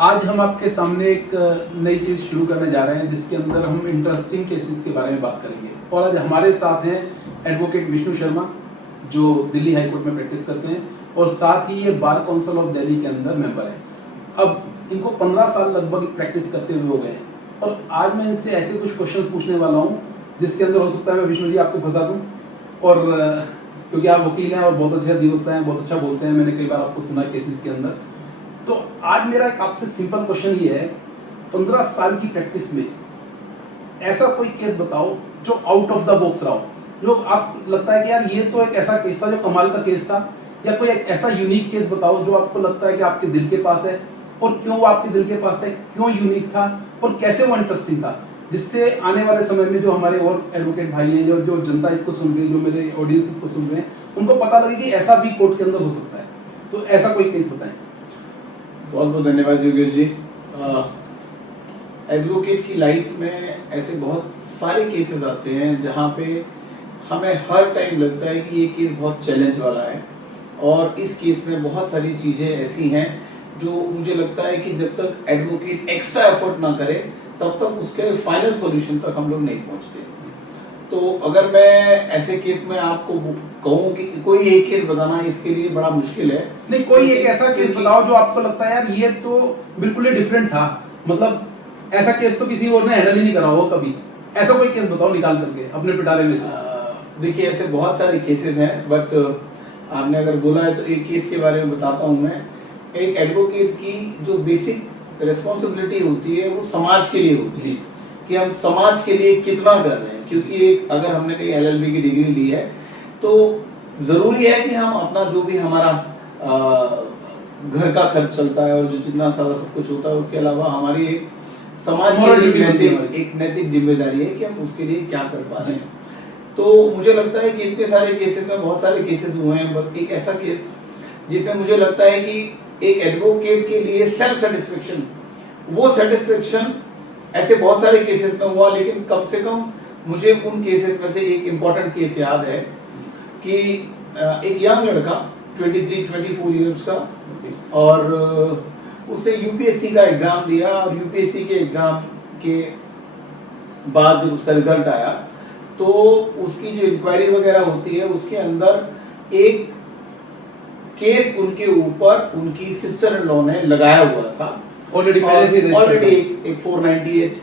आज हम आपके सामने एक नई चीज़ शुरू करने जा रहे हैं जिसके अंदर हम इंटरेस्टिंग केसेस के बारे में बात करेंगे। और आज हमारे साथ हैं एडवोकेट विष्णु शर्मा जो दिल्ली हाई कोर्ट में प्रैक्टिस करते हैं और साथ ही ये बार काउंसिल ऑफ दिल्ली के अंदर मेंबर हैं। अब इनको 15 साल लगभग प्रैक्टिस करते हुए हो गए हैं और आज मैं इनसे ऐसे कुछ क्वेश्चन पूछने वाला हूँ जिसके अंदर हो सकता है मैं विष्णु जी आपको फंसा दूँ। और क्योंकि आप वकील हैं और बहुत अच्छा दिखते हैं, बहुत अच्छा बोलते हैं, मैंने कई बार आपको सुना है केसेस के अंदर। तो आज मेरा एक आपसे सिंपल क्वेश्चन ये है, 15 साल की प्रैक्टिस में ऐसा कोई केस बताओ जो आउट ऑफ द बॉक्स रहा हो, जो आप लगता है कि यार ये तो एक ऐसा केस था जो कमाल का केस था, या कोई एक ऐसा यूनिक केस बताओ जो आपको लगता है कि आपके दिल के पास है और क्यों वो आपके दिल के पास है, क्यों यूनिक था और कैसे वो इंटरेस्टिंग था, जिससे आने वाले समय में जो हमारे और एडवोकेट भाई हैं, जो जनता इसको सुन रही है, जो मेरे ऑडियंस इसको सुन रहे हैं, उनको पता लगे कि ऐसा भी कोर्ट के अंदर हो सकता है। तो ऐसा कोई केस बताएं। बहुत बहुत धन्यवाद योगेश जी। एडवोकेट की लाइफ में ऐसे बहुत सारे केसेस आते हैं जहाँ पे हमें हर टाइम लगता है कि ये केस बहुत चैलेंज वाला है, और इस केस में बहुत सारी चीज़ें ऐसी हैं जो मुझे लगता है कि जब तक एडवोकेट एक्स्ट्रा एफर्ट ना करे तब तक उसके फाइनल सॉल्यूशन तक हम लोग नहीं पहुँचते। तो अगर मैं ऐसे केस में आपको कहूँ कि कोई एक केस बताना इसके लिए बड़ा मुश्किल है। नहीं, कोई एक ऐसा केस बताओ जो आपको लगता है यार ये तो बिल्कुल ही डिफरेंट था, मतलब ऐसा केस तो किसी और ने हैंडल ही नहीं करा हो कभी। ऐसा कोई केस बताओ निकाल करके अपने पिटारे में से। देखिए ऐसे बहुत सारे केसेस हैं, बट आपने अगर बोला है तो एक केस के बारे में बताता हूँ मैं। एक एडवोकेट की जो बेसिक रिस्पॉन्सिबिलिटी होती है वो समाज के लिए होती है कि हम समाज के लिए कितना कर रहे हैं, क्योंकि अगर हमने कहीं LLB की डिग्री ली है तो जरूरी है कि हम अपना जो भी हमारा घर का खर्च चलता है और जो जितना सारा सब कुछ होता है उसके अलावा हमारी एक समाज की एक नैतिक जिम्मेदारी है कि हम उसके लिए क्या कर पा रहे हैं। तो मुझे लगता है कि इतने सारे केसेस में बहुत सारे केसेस हुए हैं, बट एक ऐसा केस जिसमें मुझे लगता है कि एक एडवोकेट के लिए सेल्फ सेटिस्फेक्शन, वो सेटिस्फेक्शन ऐसे बहुत सारे केसेस में हुआ, लेकिन कम से कम मुझे उन केसेस में से एक इम्पोर्टेंट केस याद है कि एक यंग लड़का 23-24 इयर्स का, और उसने यूपीएससी का एग्जाम दिया, और यूपीएससी के एग्जाम के बाद जब उसका रिजल्ट आया तो उसकी जो इंक्वायरी वगैरह होती है उसके अंदर एक केस उनके ऊपर उनकी सिस्टर इन लॉ ने लगाया हुआ था। ऑलरेडी एक 498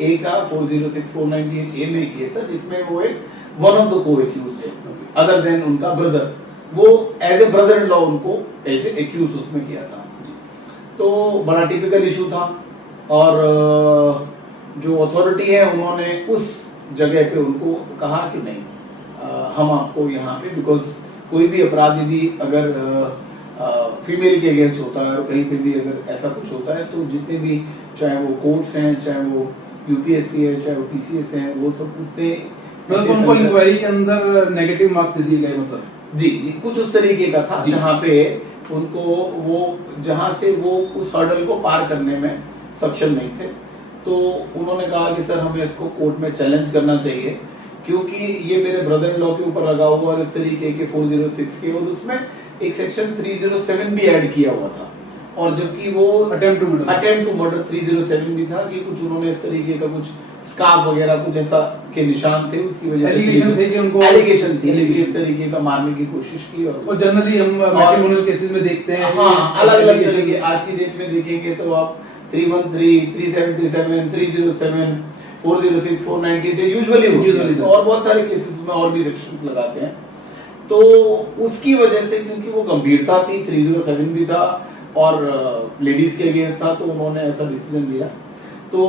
ए का 406 498 ए में एक केस था जिसमें वो एक one of the co accused है अदर देन उनका ब्रदर, वो as a brother in law उनको एज ए एक्यूज उसमें किया था। तो बड़ा टिपिकल इशू था, और जो अथॉरिटी है उन्होंने उस जगह पे उनको कहा कि नहीं, हम आपको यहाँ पे, बिकॉज कोई भी अपराध यदि अगर फीमेल के अगेंस्ट होता है और कहीं पे भी अगर ऐसा कुछ होता है तो जितने भी, चाहे वो कोर्ट्स हैं, चाहे वो यूपीएससी है, चाहे वो पीसीएस है, वो सब उतने मतलब उनको इंक्वायरी के अंदर नेगेटिव मार्क्स दे दिए गए, मतलब जी कुछ उस तरीके का था जहाँ पे उनको वो जहाँ से वो उस हर्डल को पार करने में सक्षम नहीं थे। तो उन्होंने कहा कि सर हमें इसको कोर्ट में चैलेंज करना चाहिए क्योंकि ये मेरे ब्रदर इन लॉ के ऊपर लगा हुआ और इस तरीके के 406 के, और उसमें एक सेक्शन 307 भी ऐड किया हुआ था, और जबकि वो अटेम्प्ट टू मर्डर 307 भी था कि कुछ उन्होंने इस तरीके का कुछ स्कार्फ वगैरह कुछ ऐसा के निशान थे, उसकी वजह से एलिगेशन थी कि इस तरीके का मारने की कोशिश की। और जनरली हम मैट्रिमोनियल केसेस में देखते हैं, हाँ अलग अलग तरीके, आज की डेट में देखेंगे तो आप 313, 377, 307, 406, 498 यूजुअली और बहुत सारे केसेस में और भी सेक्शंस लगाते हैं। तो उसकी वजह से क्योंकि वो गंभीरता थी, 307 भी था और लेडीज के अगेंस्ट था, तो उन्होंने ऐसा डिसीजन लिया। तो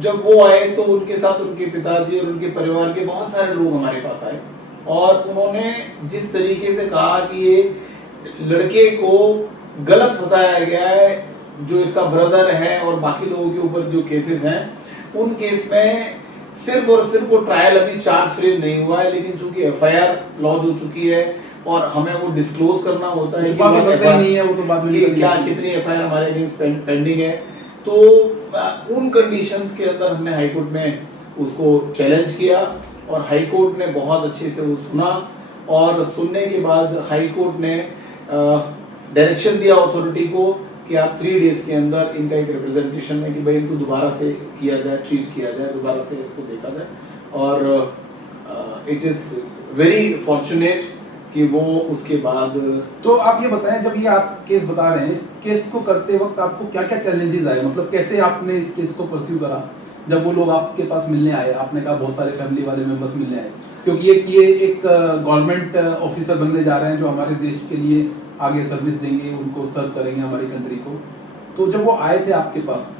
जब वो आए तो उनके साथ उनके पिताजी और उनके परिवार के बहुत सारे लोग हमारे पास आए, और उन्होंने जिस तरीके से कहा कि ये लड़के को गलत फंसाया गया है, जो इसका ब्रदर है और बाकी लोगों के ऊपर जो केसेस हैं उन केस में सिर्फ और सिर्फ वो ट्रायल अभी चार्ज फ्रेम नहीं हुआ है, लेकिन चूंकि एफआईआर लॉन्च हो चुकी है और हमें वो डिस्क्लोज करना होता है कि क्या कितनी एफआईआर हमारे अगेंस्ट पेंडिंग है। तो उन कंडीशंस के अंदर हमने हाई कोर्ट में उसको चैलेंज किया, और हाई कोर्ट ने बहुत अच्छे से वो सुना, और सुनने के बाद हाई कोर्ट ने डायरेक्शन दिया अथॉरिटी को कि आप 3 डेज के अंदर इनका एक रिप्रेजेंटेशन है कि भाई इनको दोबारा से किया जाए, ट्रीट किया जाए, दोबारा से इसको देखा जाए। और इट इज़ वेरी फॉर्चुनेट कि वो उसके बाद। तो आप ये बताएं, जब ये आप केस बता रहे हैं, इस केस को करते वक्त आपको क्या क्या चैलेंजेस आए, मतलब कैसे आपने इस केस को परस्यू करा? जब वो लोग आपके पास मिलने आए, आपने कहा बहुत सारे फैमिली वाले मेंबर्स मिलने आए, क्योंकि ये एक गवर्नमेंट ऑफिसर बनने जा रहे हैं जो हमारे देश के लिए आगे सर्विस देंगे, उनको सर्व करेंगे हमारी कंट्री को। तो जब वो आए थे आपके पास,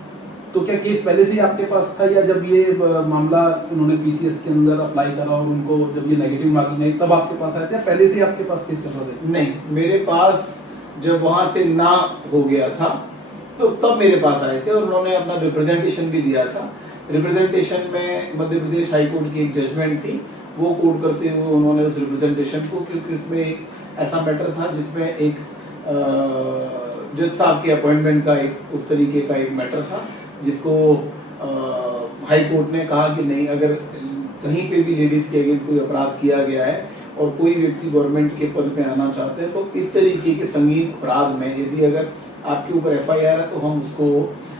तो क्या केस पहले से ही आपके पास था, या जब ये मामला उन्होंने पीसीएस के अंदर अप्लाई करा और उनको जब ये नेगेटिव मार्किंग आई तब आपके पास आए थे, या पहले से ही आपके पास केस चल रहा था? नहीं, मेरे पास जब वहां से ना हो गया था तो तब मेरे पास आए थे और उन्होंने अपना रिप्रेजेंटेशन भी दिया था। रिप्रेजेंटेशन में मध्य प्रदेश हाई कोर्ट की एक जजमेंट थी, वो कोर्ट करते हुए उन्होंने उस रिप्रेजेंटेशन को, क्योंकि उसमें एक ऐसा मैटर था जिसमें एक जज साहब के अपॉइंटमेंट का एक उस तरीके का एक मैटर था, जिसको हाई कोर्ट ने कहा कि नहीं, अगर कहीं पे भी लेडीज के अगेंस्ट कोई अपराध किया गया है और कोई व्यक्ति गवर्नमेंट के पद पे आना चाहते हैं, तो इस तरीके के संगीन अपराध में यदि अगर आपके ऊपर एफआईआर है तो हम उसको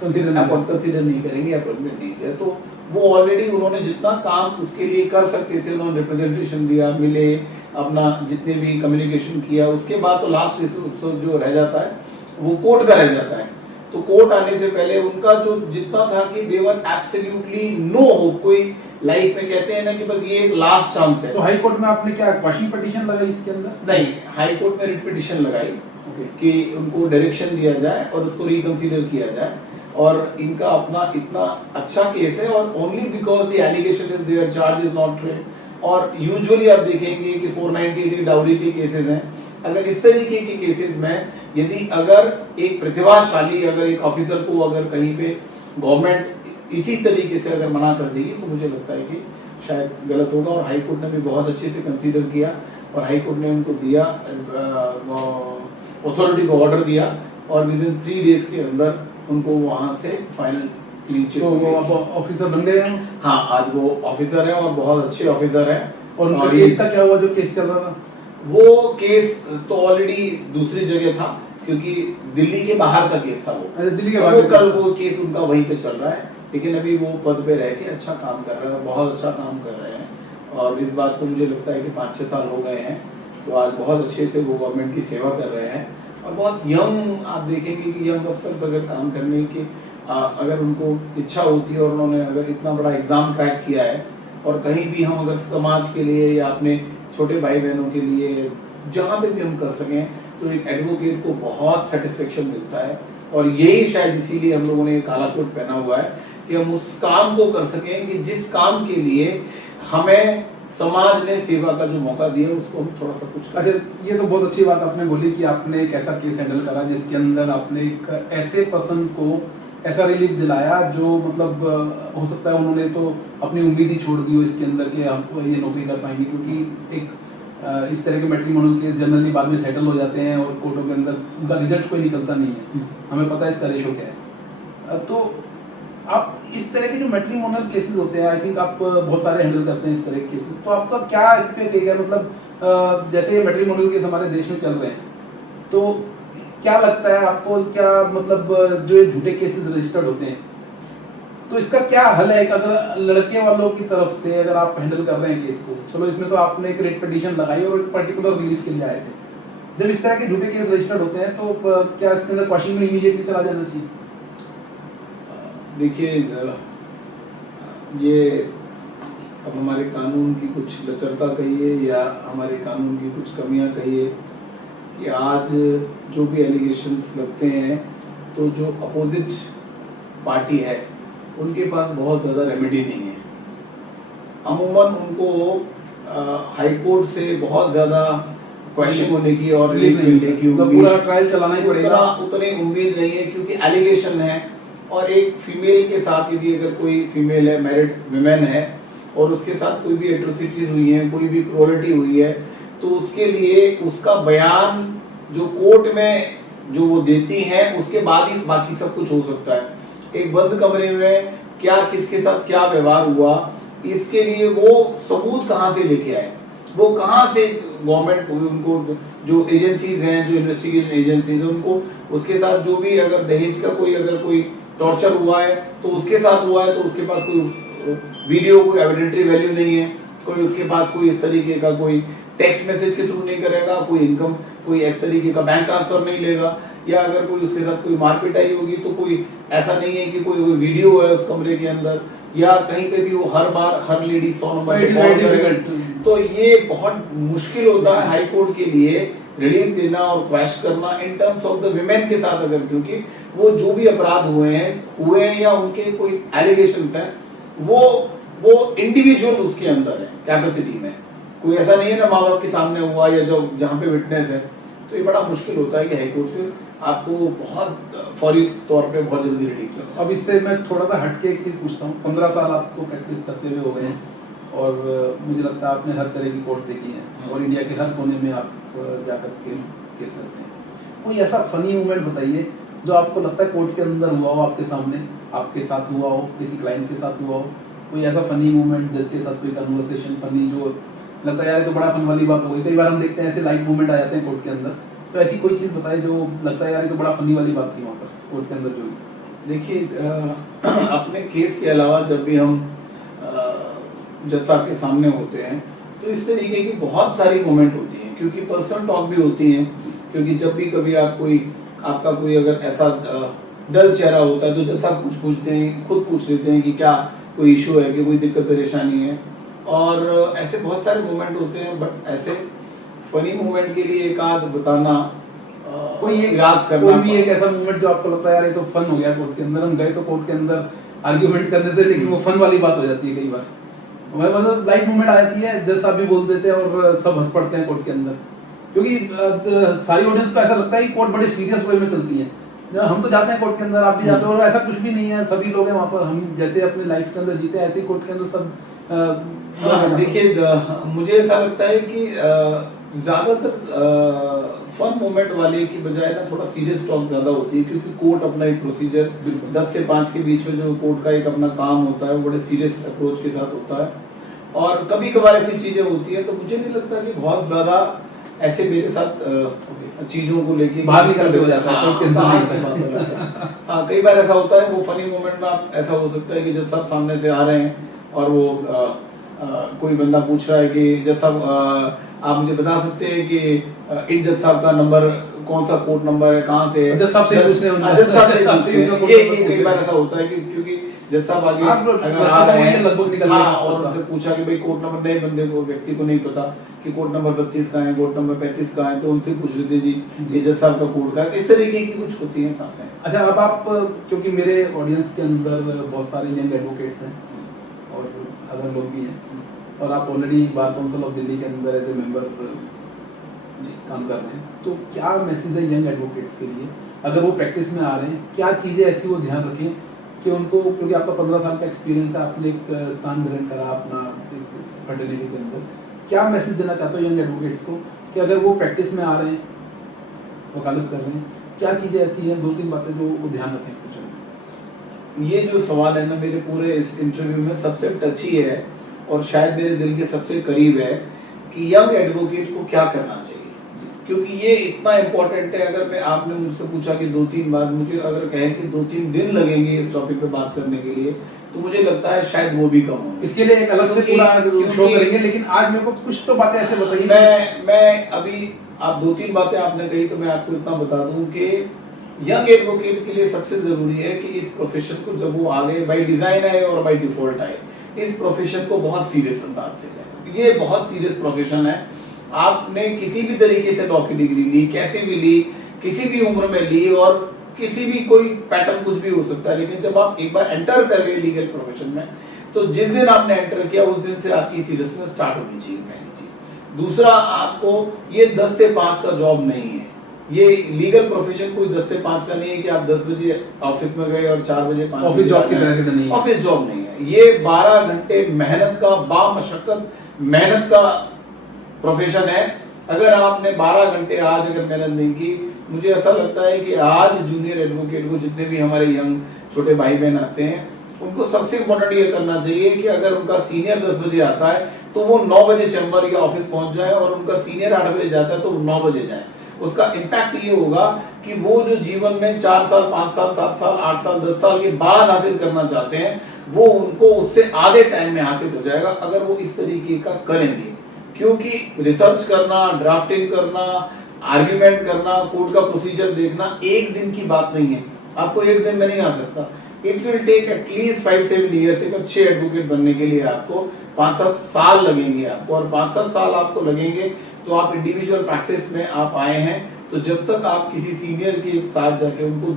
कंसिडर नहीं करेंगे, अपॉइंटमेंट नहीं दिया। तो वो ऑलरेडी उन्होंने जितना काम उसके लिए कर सकते थे, उन्होंने रिप्रेजेंटेशन दिया, मिले, अपना जितने भी कम्युनिकेशन किया, उसके बाद तो लास्ट जो रह जाता है वो कोर्ट का रह जाता है। तो कोर्ट आने से पहले उनका जो जितना था कि दे वर एब्सोल्युटली नो होप, कोई लाइफ में कहते हैं ना कि बस ये एक लास्ट चांस है। तो हाई कोर्ट में आपने क्या क्वेश्चन पिटीशन लगाई इसके अंदर? नहीं, हाई कोर्ट में रिट पिटीशन लगाई कि उनको डायरेक्शन दिया जाए और उसको रिकंसीडर किया जाए। और इनका अपना इतना अच्छा केस है और only because the allegation is there, charge is not frame. और यूजुअली आप देखेंगे कि 498 डाउरी के केसेस हैं। अगर इस तरीके के केसेस में यदि अगर एक प्रतिभाशाली अगर एक ऑफिसर को अगर कहीं पे गवर्नमेंट इसी तरीके से अगर मना कर देगी तो मुझे लगता है कि शायद गलत होगा। और हाई कोर्ट ने भी बहुत अच्छे से कंसीडर किया और हाई कोर्ट ने उनको दिया, अथॉरिटी को ऑर्डर दिया और विद इन 3 डेज के अंदर उनको वहां से फाइनल क्लीन चिट। तो वो अब ऑफिसर बन गए हैं? हाँ, आज वो ऑफिसर हैं और बहुत अच्छे ऑफिसर हैं। और उनका केस का क्या हुआ जो केस चल रहा था? वो केस तो ऑलरेडी दूसरी जगह था, क्योंकि दिल्ली के बाहर का केस था वो। अच्छा, दिल्ली के तो बाहर कल वो केस उनका वहीं पे चल रहा है, लेकिन अभी वो पद पे रह के अच्छा काम कर रहे हैं, बहुत अच्छा काम कर रहे हैं। और इस बात को मुझे लगता है कि 5-6 साल हो गए हैं, तो आज बहुत अच्छे से वो गवर्नमेंट की सेवा कर रहे हैं। और बहुत यंग आप देखेंगे कि यंग अफसर अगर काम करने की अगर उनको इच्छा होती है और उन्होंने अगर इतना बड़ा एग्जाम क्रैक किया है, और कहीं भी हम अगर समाज के लिए या अपने छोटे भाई बहनों के लिए जहाँ पे भी हम कर सकें, तो एक एडवोकेट को बहुत सेटिस्फेक्शन मिलता है। और यही शायद इसीलिए हम लोगों ने काला कोट पहना हुआ है कि हम उस काम को कर सकें कि जिस काम के लिए हमें समाज ने सेवा का जो मौका दिया उसको हम थोड़ा सा कुछ। अच्छा, ये तो बहुत अच्छी बात आपने बोली कि आपने एक ऐसा केस हैंडल करा जिसके अंदर आपने एक ऐसे पर्सन को ऐसा रिलीफ दिलाया जो मतलब हो सकता है उन्होंने तो अपनी उम्मीद ही छोड़ दी हो इसके अंदर कि आप ये नौकरी कर पाएंगे, क्योंकि एक इस तरह के मैट्रिमोनियल केस जनरली बाद में सेटल हो जाते हैं और कोर्टों के अंदर उनका रिजल्ट कोई निकलता नहीं है, हमें पता है इसका रेशो क्या है। तो आप इस तरह के जो मैट्रिमोनियल केसेस होते हैं, आई थिंक आप बहुत सारे हैंडल करते हैं इस तरह के केसेस, तो आपका क्या इस पे टेक है? मतलब जैसे ये मैट्रिमोनियल केस हमारे देश में चल रहे हैं, तो क्या लगता है आपको, क्या मतलब जो ये झूठे केसेस रजिस्टर्ड होते हैं, तो इसका क्या हल है? अगर लड़के वालों की तरफ से अगर आप हैंडल कर रहे हैं केस को, चलो इसमें तो आपने एक रेट पिटीशन लगाई और एक पर्टिकुलर रिलीफ के लिए आए थे, जब इस तरह के झूठे केस रजिस्टर्ड होते हैं तो क्या इसके अंदर क्वेश्चन में इमीडिएटली चला जाना चाहिए? देखिए, ये अब हमारे कानून की कुछ लचरता कहिए या हमारे कानून की कुछ कमियां कहिए कि आज जो भी एलिगेशंस लगते हैं, तो जो अपोजिट पार्टी है उनके पास बहुत ज़्यादा रेमेडी नहीं है। अमूमन उनको हाई कोर्ट से बहुत ज़्यादा क्वेश्चन होने की और मिलने की पूरा ट्रायल चलाना ही पड़ेगा, उतनी उम्मीद नहीं है, क्योंकि एलिगेशन है। और एक फीमेल के साथ यदि अगर कोई फीमेल है, मैरिड विमेन है, और उसके साथ कोई भी एट्रोसिटीज हुई है, कोई भी क्रूरल्टी हुई है, तो उसके लिए उसका बयान जो कोर्ट में जो वो देती है उसके बाद ही बाकी सब कुछ हो सकता है। एक बंद कमरे में क्या किसके साथ क्या व्यवहार हुआ, इसके लिए वो सबूत कहाँ से लेके आए, वो कहाँ से गवर्नमेंट उनको जो एजेंसीज हैं, जो इन्वेस्टिगेशन एजेंसीज हैं, उनको उसके साथ जो भी अगर दहेज का अगर कोई टॉर्चर हुआ है तो उसके साथ हुआ है, तो उसके पास कोई वीडियो, कोई एविडेंटरी वैल्यू नहीं है, कोई उसके पास कोई इस तरीके का कोई टेक्स्ट मैसेज के थ्रू नहीं करेगा, कोई इनकम कोई इस तरीके का बैंक ट्रांसफर नहीं लेगा, या अगर कोई उसके साथ कोई मारपिटाई होगी तो कोई ऐसा नहीं है कि कोई वीडियो है उस कमरे के अंदर, या कहीं पे भी वो हर बार हर लेडी 100 नंबर पे कॉल करेगा। तो ये बहुत मुश्किल होता है हाई कोर्ट के लिए रिलीफ देना और क्वैश करना in terms of the women के साथ, अगर क्योंकि वो जो भी अपराध हुए हैं या उनके कोई एलिगेशंस हैं, वो इंडिविजुअल उसके अंदर है कैपेसिटी में, कोई ऐसा नहीं है ना माँ बाप के सामने हुआ या जो जहाँ पे विटनेस है। तो ये बड़ा मुश्किल होता है कि हाईकोर्ट से आपको बहुत फौरी तौर पे बहुत जल्दी रिलीफ मिलता है। अब इससे मैं थोड़ा सा हटके एक चीज पूछता हूँ, 15 साल आपको प्रैक्टिस करते हुए हो गए हैं और मुझे लगता है आपने हर तरह की कोर्ट देखी है और इंडिया के हर कोने में आप जाकर के केस करते हैं। कोई ऐसा फनी मोमेंट बताइए जो आपको लगता है कोर्ट के अंदर हुआ हो, आपके सामने, आपके साथ हुआ हो, किसी क्लाइंट के साथ हुआ हो, कोई ऐसा फनी मोमेंट जज के साथ कोई कन्वर्सेशन फनी जो लगता है यार ये तो बड़ा फन वाली बात हो गई। कई बार हम देखते हैं ऐसे लाइट मूवमेंट आ जाते हैं कोर्ट के अंदर, तो ऐसी कोई चीज़ बताइए जो लगता है यार ये तो बड़ा फनी वाली बात थी वहाँ पर कोर्ट के अंदर जो हुई। देखिए अपने केस के अलावा जब भी हम जज साहब के सामने होते हैं तो इस तरीके की बहुत सारी मोमेंट होती हैं, क्योंकि पर्सनल टॉक भी होती हैं, क्योंकि जब भी कभी आपका कोई अगर ऐसा डल चेहरा होता है तो जज साहब कुछ पूछते हैं, खुद पूछ लेते हैं कि क्या कोई इशू है, कि कोई दिक्कत परेशानी है, और ऐसे बहुत सारे मोमेंट होते हैं। बट ऐसे फनी मोमेंट के लिए एक आध बताना, कोई एक याद करना, कोई भी एक ऐसा मोमेंट जो आपको लगता है यार ये तो फन हो गया कोर्ट के अंदर, हम गए तो कोर्ट के अंदर आर्ग्यूमेंट करते थे लेकिन वो फन वाली बात हो जाती है कई बार, मतलब लाइट मूवमेंट आ जाती है, जज साहब भी बोल देते हैं और सब हंस पड़ते हैं कोर्ट के अंदर, क्योंकि सारी ऑडियंस को ऐसा लगता है कि कोर्ट बड़े सीरियस वे में चलती है। जब हम तो जाते हैं कोर्ट के अंदर, आप भी जाते हो, और ऐसा कुछ भी नहीं है, सभी लोग हैं वहाँ पर, हम जैसे अपने लाइफ के अंदर जीते हैं ऐसे ही कोर्ट के अंदर सब। हाँ, देखिए मुझे ऐसा लगता है कि ज्यादातर फन मोमेंट वाले की बजाय ना थोड़ा सीरियस टॉक ज्यादा होती है, क्योंकि कोर्ट अपना एक प्रोसीजर 10 से 5 के बीच में जो कोर्ट का एक अपना काम होता है वो बड़े सीरियस अप्रोच के साथ होता है, और कभी कभार ऐसी चीजें होती है, तो मुझे नहीं लगता कि बहुत ज्यादा ऐसे मेरे साथ चीजों को लेके बाहर निकल के हो जाता है। हाँ, कई बार ऐसा होता है, वो फनी मोमेंट में आप ऐसा हो सकता है कि जज साहब सामने से आ रहे हैं और वो कोई बंदा पूछ रहा है कि जज साहब आप मुझे बता सकते हैं कि इन जज साहब का नंबर कौन सा कोर्ट नंबर है, कहाँ से है, जज साहब से पूछने हैं, जज साहब से पूछते हैं। ये कई बार ऐसा होता है कि क्योंकि जज साहब आगे अगर आ रहे हैं लगभग निकल गया, हाँ, और उनसे पूछा कि भाई कोर्ट नंबर, नए बंदे को, व्यक्ति को नहीं पता कि कोर्ट नंबर 32 का है, कोर्ट नंबर 35 का है, तो उनसे पूछ लेते जी ये जज साहब का कोर्ट का है। इस तरीके की कुछ होती है सामने। अच्छा, अब आप, क्योंकि मेरे ऑडियंस के अंदर बहुत सारे यंग एडवोकेट्स हैं और अदर लोग भी हैं, और आप already bar council of Delhi के अंदर एज ए मेंबर काम कर रहे हैं, तो क्या मैसेज है यंग एडवोकेट्स के लिए अगर वो प्रैक्टिस में आ रहे हैं, क्या चीज़ें ऐसी वो ध्यान रखें कि उनको, क्योंकि आपका 15 साल का एक्सपीरियंस है, आपने एक स्थान ग्रहण करा अपना इस फर्टिलिटी के अंदर, क्या मैसेज देना चाहते हो यंग एडवोकेट्स को कि अगर वो प्रैक्टिस में आ रहे हैं, वकालत कर रहे हैं, क्या चीज़ें ऐसी हैं, 2-3 बातें जो वो ध्यान रखें कुछ? ये जो सवाल है ना, मेरे पूरे इस इंटरव्यू में सबसे टची है और शायद मेरे दिल के सबसे करीब है कि यंग एडवोकेट को क्या करना चाहिए, क्योंकि ये इतना इम्पोर्टेंट है। अगर आपने मुझसे पूछा कि 2-3 बार, मुझे अगर कहें कि 2-3 दिन लगेंगे इस टॉपिक पे बात करने के लिए, तो मुझे लगता है शायद वो भी कम हो। इसके लिए एक अलग से पूरा शो करेंगे, लेकिन आज मेरे को कुछ तो बातें ऐसे बताइए। मैं अभी आप 2-3 बातें आपने कही, तो मैं आपको इतना बता दूं कि यंग एडवोकेट के लिए सबसे जरूरी है कि इस प्रोफेशन को, जब वो आगे बाय डिजाइन आए और बाय डिफॉल्ट आए, इस प्रोफेशन को बहुत सीरियस अंदाज से लें। ये बहुत सीरियस प्रोफेशन है। आपने किसी भी तरीके से लॉ की डिग्री ली, कैसे भी ली, किसी भी उम्र में ली, और किसी भी कोई पैटर्न कुछ भी हो सकता है, लेकिन जब आप एक बार एंटर कर गए लीगल प्रोफेशन में, तो जिस दिन आपने एंटर किया उस दिन से आपकी सीरियसनेस स्टार्ट होनी चाहिए, पहली चीज। दूसरा, आपको ये 10 से 5 का जॉब नहीं है। ये लीगल प्रोफेशन कोई 10 से 5 का नहीं है कि आप 10 बजे ऑफिस में गए और 4 बजे 5 ऑफिस जॉब की तरह से नहीं है। ऑफिस जॉब नहीं है। ये 12 घंटे मेहनत का, बामशक्कत मेहनत का प्रोफेशन है। अगर आपने 12 घंटे आज अगर मेहनत नहीं की, मुझे ऐसा लगता है कि आज जूनियर एडवोकेट को, जितने भी हमारे यंग छोटे भाई बहन आते हैं, उनको सबसे इम्पोर्टेंट ये करना चाहिए कि अगर उनका सीनियर 10 बजे आता है तो वो 9 बजे चैम्बर या ऑफिस पहुंच जाए, और उनका सीनियर 8 बजे जाता है तो वो 9 बजे जाए। उसका इम्पैक्ट ये होगा कि वो जो जीवन में 4 साल, 5 साल, 7 साल, 8 साल, 10 साल के बाद हासिल करना चाहते हैं, वो उनको उससे आधे टाइम में हासिल हो जाएगा अगर वो इस तरीके का करेंगे। क्योंकि रिसर्च करना, ड्राफ्टिंग करना, आर्ग्यूमेंट करना, कोर्ट का प्रोसीजर देखना एक दिन की बात नहीं है, आपको एक दिन में नहीं आ सकता। It will take at least 5-7 years. एक अच्छे एडवोकेट बनने के लिए आपको 5-7 साल लगेंगे आपको, और 5-7 साल आपको लगेंगे तो आप इंडिविजुअल प्रैक्टिस में आप आए हैं, तो जब तक आप किसी सीनियर के साथ जाके उनको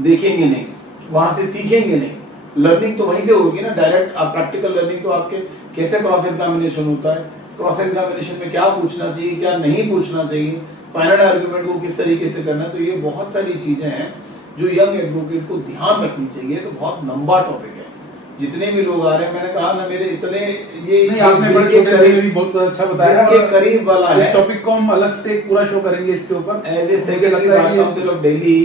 देखेंगे नहीं, वहां से सीखेंगे नहीं, लर्निंग तो वहीं से होगी ना, डायरेक्ट आप प्रैक्टिकल लर्निंग तो आपके कैसे क्रॉस एग्जामिनेशन होता है, क्रॉस एग्जामिनेशन में क्या पूछना चाहिए, क्या नहीं पूछना चाहिए, फाइनल आर्गुमेंट को किस तरीके से करना है, तो ये बहुत सारी चीजें हैं जो यंग एडवोकेट को ध्यान रखनी चाहिए। तो बहुत लंबा टॉपिक है, जितने भी लोग आ रहे हैं, मैंने कहा ना, मेरे इतने ये नहीं, आपने बड़े छोटे से भी बहुत अच्छा बताया, के करीब वाला है। इस टॉपिक को हम अलग से पूरा शो करेंगे इसके ऊपर। As a secretary bar council of Delhi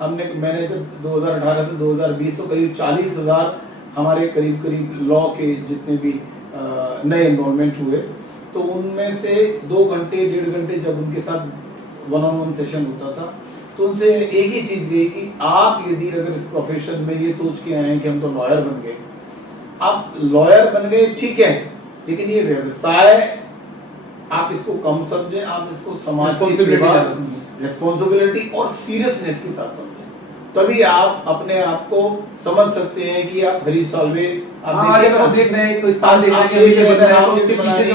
मैंने जब 2018 से 2020 तो करीब 40,000 हमारे करीब लॉ के जितने भी नए इन्वॉल्वमेंट हुए, तो उनमें से 2 घंटे 1.5 घंटे जब उनके साथ वन-ऑन-वन सेशन होता था, तो उनसे एक ही चीज गई कि आप यदि अगर इस प्रोफेशन में ये सोच के आए हैं कि हम तो लॉयर बन गए, आप लॉयर बन गए ठीक है, लेकिन ये व्यवसाय आप इसको कम समझें, आप इसको समाज की सेवा, रिस्पॉन्सिबिलिटी और सीरियसनेस के साथ समझें, तभी आप अपने आप को समझ सकते हैं कि आप हरीश साल्वे आप देख रहे हैं,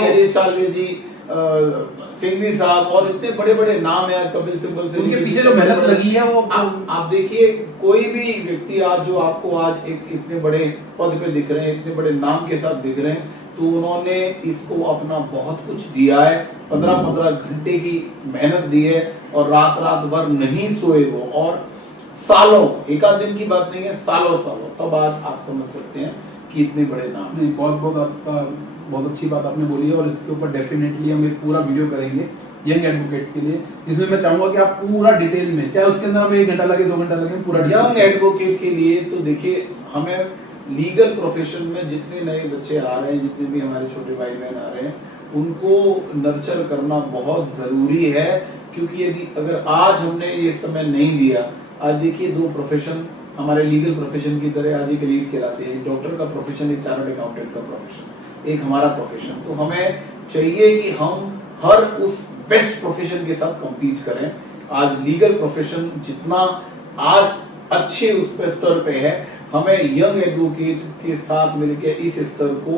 हरीश साल्वे जी, सिंघवी साहब और इतने बड़े बड़े नाम है आज कपिल सिब्बल से, उनके पीछे जो मेहनत लगी है वो आप देखिए, कोई भी व्यक्ति आज जो आपको आज एक इतने बड़े पद पे दिख रहे हैं, इतने बड़े नाम के साथ दिख रहे हैं, तो उन्होंने इसको अपना बहुत कुछ दिया है, 15-15 घंटे की मेहनत दी है, और रात भर नहीं सोए वो, और सालों, एक आध दिन की बात नहीं है, सालों, तब आज आप समझ सकते हैं कि इतने बड़े नाम। नहीं, बहुत आपका बहुत अच्छी बात आपने बोली है, और इसके ऊपर डेफिनेटली हम एक पूरा वीडियो करेंगे यंग एडवोकेट्स के लिए, जिसमें मैं चाहूंगा कि आप पूरा डिटेल में, चाहे उसके अंदर हमें 1 घंटा लगे, 2 घंटा लगे, पूरा यंग एडवोकेट के लिए तो देखिए, हमें लीगल प्रोफेशन में जितने नए बच्चे आ रहे हैं, जितने भी हमारे छोटे भाई बहन आ रहे हैं, उनको नर्चर करना बहुत जरूरी है। क्योंकि यदि अगर आज हमने ये समय नहीं दिया, आज देखिए 2 प्रोफेशन हमारे लीगल प्रोफेशन की तरह आज एक लीड कहलाते हैं, डॉक्टर का प्रोफेशन, एक चार्टर्ड अकाउंटेंट का प्रोफेशन, एक हमारा प्रोफेशन। तो हमें चाहिए कि हम हर उस बेस्ट प्रोफेशन के साथ compete करें। आज लीगल प्रोफेशन जितना आज अच्छे उस पे स्तर पे है, हमें यंग एडवोकेट के साथ मिलकर इस स्तर को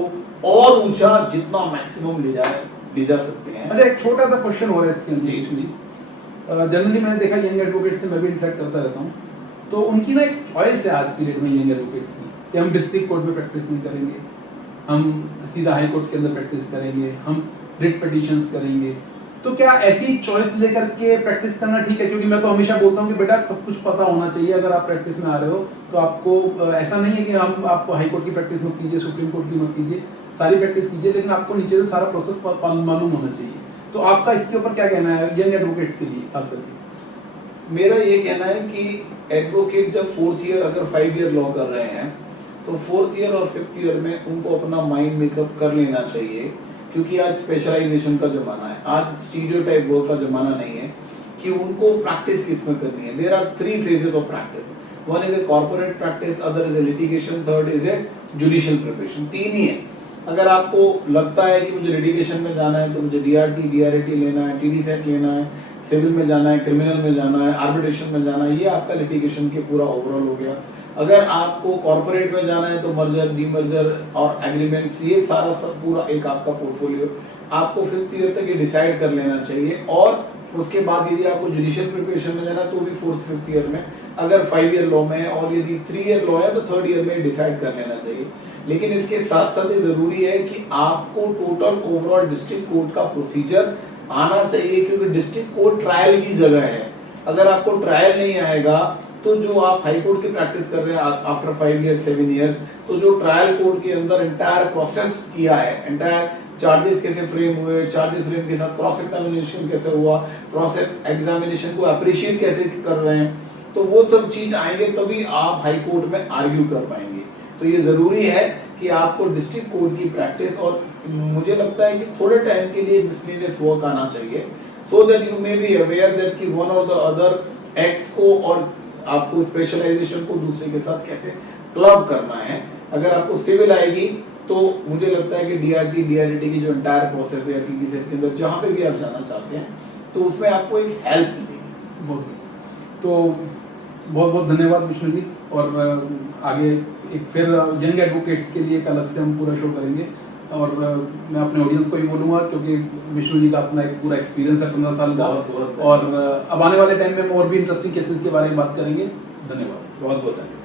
और ऊंचा जितना मैक्सिमम ले जा सकते हैं। अच्छा, एक छोटा सा क्वेश्चन हो रहा है इसके अंदर। जनरली मैंने देखा यंग एडवोकेट से, मैं भी इंटरेक्ट करता रहता हूँ, तो उनकी ना एक चॉइस है आज की डेट में यंग एडवोकेट्स की, कि हम डिस्ट्रिक्ट कोर्ट में प्रैक्टिस नहीं करेंगे, हम सीधा हाई कोर्ट के अंदर प्रैक्टिस करेंगे, हम रिट पिटीशंस करेंगे। तो क्या ऐसी चॉइस लेकर के प्रैक्टिस करना ठीक है? क्योंकि मैं तो हमेशा बोलता हूँ कि बेटा सब कुछ पता होना चाहिए, अगर आप प्रैक्टिस में आ रहे हो तो आपको ऐसा नहीं है कि आप हाई कोर्ट की प्रैक्टिस मत कीजिए, सुप्रीम कोर्ट की मत कीजिए, सारी प्रैक्टिस कीजिए, लेकिन आपको नीचे से सारा प्रोसेस मालूम होना चाहिए। तो आपका इसके ऊपर क्या कहना है यंग एडवोकेट्स के लिए खास करके? मेरा ये कहना है कि एडवोकेट जब 4th ईयर अगर 5 ईयर लॉ कर रहे हैं, तो 4th ईयर और 5th ईयर में उनको अपना माइंड मेकअप कर लेना चाहिए। क्योंकि आज स्पेशलाइजेशन का जमाना है, आज स्टीरियोटाइप वर्क का जमाना नहीं है कि उनको प्रैक्टिस किस में करनी है। There are 3 phases of practice, one is a corporate practice, other is a litigation, third is a judicial preparation. 3 ही है। अगर आपको लगता है कि मुझे लिटिगेशन में जाना है तो मुझे डीआरटी, डीआरएटी लेना है, टीडी सेट लेना है, सिविल में जाना है, क्रिमिनल में जाना है, आर्बिट्रेशन में जाना है, ये आपका लिटिगेशन के पूरा ओवरऑल हो गया। अगर आपको कॉर्पोरेट में जाना है तो मर्जर, डीमर्जर और एग्रीमेंट्स, ये सारा सब पूरा एक आपका पोर्टफोलियो आपको 5th ईयर तक ये डिसाइड कर लेना चाहिए। और उसके बाद यदि आपको जुडिशियल प्रिपरेशन में जाना तो भी 4th 5th ईयर में, अगर 5 ईयर लॉ में है और यदि 3 ईयर लॉ है तो 3rd ईयर में डिसाइड कर लेना चाहिए। लेकिन इसके साथ साथ ये जरूरी है कि आपको टोटल ओवरऑल डिस्ट्रिक्ट कोर्ट का प्रोसीजर आना चाहिए, क्योंकि डिस्ट्रिक्ट कोर्ट ट्रायल की जगह है। अगर आपको ट्रायल नहीं आएगा तो जो आप हाई कोर्ट की प्रैक्टिस कर रहे हैं आफ्टर 5 ईयर 7 ईयर, तो जो ट्रायल कोर्ट के अंदर एंटायर प्रोसेस किया है, एंटायर चार्जेस कैसे फ्रेम हुए, चार्जेस फ्रेम के साथ क्रॉस एग्जामिनेशन कैसे हुआ, क्रॉस एग्जामिनेशन को अप्रिशिएट कैसे कर रहे हैं, तो वो सब चीज आएंगे तभी आप हाई कोर्ट में आर्ग्यू कर पाएंगे। तो ये ज़रूरी है कि आपको डिस्ट्रिक्ट कोर्ट की प्रैक्टिस, और मुझे लगता है कि थोड़े टाइम के लिए मिसलेनियस वर्क आना चाहिए, so that you may be aware that कि वन और द अदर एक्ट्स को और आपको स्पेशलाइजेशन को दूसरे के साथ कैसे क्लब करना है। अगर आपको सिविल आएगी तो मुझे लगता है कि डीआरटी डीआरटी की जो एंटायर प्रोसेस है पीपी सेट के अंदर जहाँ पे भी आप जाना चाहते हैं तो उसमें आपको एक हेल्प मिलेगी। बहुत बढ़िया। तो बहुत बहुत धन्यवाद विष्णु जी, और आगे एक फिर यंग एडवोकेट्स के लिए एक अलग से हम पूरा शो करेंगे, और मैं अपने ऑडियंस को ही बोलूँगा क्योंकि विष्णु जी का अपना एक पूरा एक्सपीरियंस है 15 साल का, बहुत और अब आने वाले टाइम में हम और भी इंटरेस्टिंग केसेस के बारे में बात करेंगे। धन्यवाद। बहुत बहुत धन्यवाद।